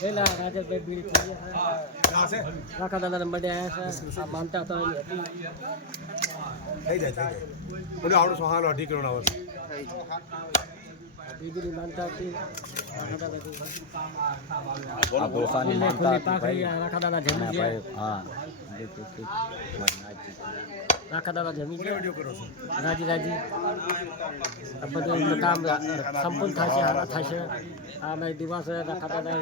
પેલા રાજેશભાઈ બીડી થઈ ગયા છે રાખા દાદાના બર્થડે આવ્યા છે આ માનતા તો એની હતી થઈ જાય બોલે આવડો સોહાલો 2.5 કરોડ આવે બીજું માનતા હતી આ દોસાની માનતા હતી ભાઈ રાખા દાદા જમી ગયા હા રાખા દાદા જમી ગયા રાજી આ બધું કામ સંપૂર્ણ થશે હારા થશે આ મેં દિવસ રાખા દાદા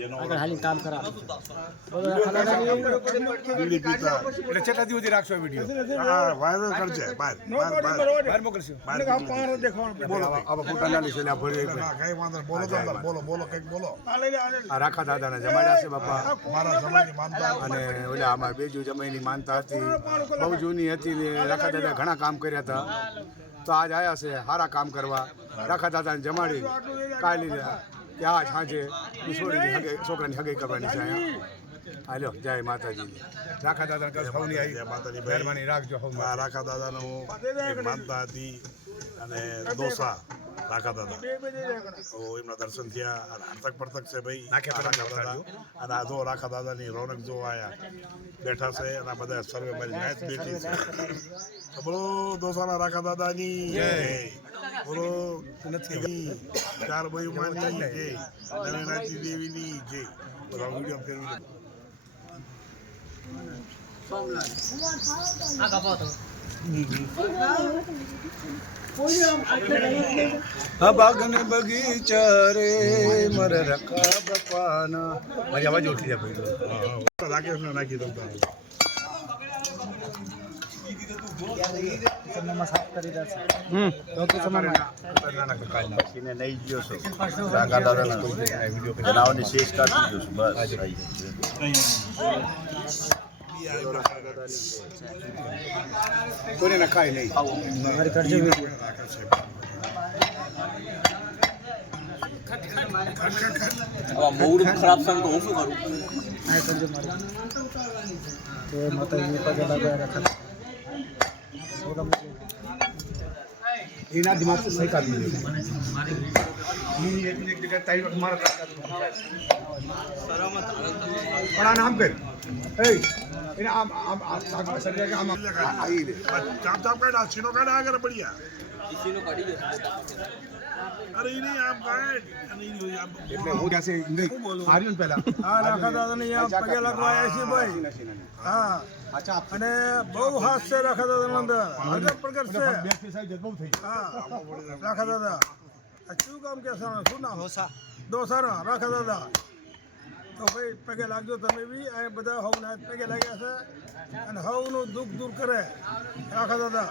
આગળ હાલી કામ કરાવે બધું રાખા દાદાની બીડી પીતા એટલે કેટલા દિવસથી રાખશો વિડિયો હા વાયરલ કરજે બહાર મોકલશો બહાર પાર દેખાવાનું બોલો આવા ફોટા ના લીધે લે ભરી કઈ વાંધો બોલો કઈક બોલો આ રાખા દાદાને જમાડ્યા છે બાપા મારા સમયની માનતા અને ઓલા અમાર બેજુ જમાઈની માનતા હતી બહુ જૂની હતી ને રાખા દાદા ઘણા કામ કર્યા હતા તો આજ આયા છે સારા કામ કરવા રાખા દાદાને જમાડી કાલે ત્યાં સાંજે છોકરાની હગાઈ કરવાની છે અહીંયા હાલો જય માતાજી રાખા દાદા કસ હવની આવી માતાજી મહેરબાની રાખજો હવ રાખા દાદાનો એક માનતા હતી અને દોસા રાખા દાદા તો એમના દર્શન થયા અને હરતક પડતક છે ભાઈ અને આ જો રાખા દાદાની રોનક જો આયા બેઠા છે અને બધા સર્વે મારી મેચ બેઠી છે તો બોલો દોસાના રાખા દાદાની જય બોલો ચાર ભાઈ માની જય નરેનાજી દેવીની જય બધા વિડીયો ફેરવી બાગને બગીચા રે મરે રખા બપાના મારી અવાજ ઉઠી જાય ભાઈ રાકેશ ને નાખી દઉં કોને નખાય નહીં મૂડ ખરાબ છે તો હું શું કરું એના દિમાગ से सही कर दीजिए एक जगह टाइम हमारा बड़ा नाम कर ए इन आम सर के आम आई ले चाप चाप का सीनो का अगर बढ़िया सीनो काटी दे अरे नहीं आम काट नहीं आम એટલે હું જશે આર્યન પહેલા હા રાખા દાદાને અહીંયા પગે લગવાયા છે ભાઈ હા અચ્છા અને બહુ હાથ છે રાખા દાદાના અંદર અગર પ્રગટ છે બે પૈસા જબો થઈ હા રાખા દાદા આ શું કામ કે શું નામ દોસાના રાખા દાદા તો ભાઈ પગે લાગજો તમે બી આ બધા હવના પગે લાગ્યા છે અને હવનું દુઃખ દૂર કરે રાખા દાદા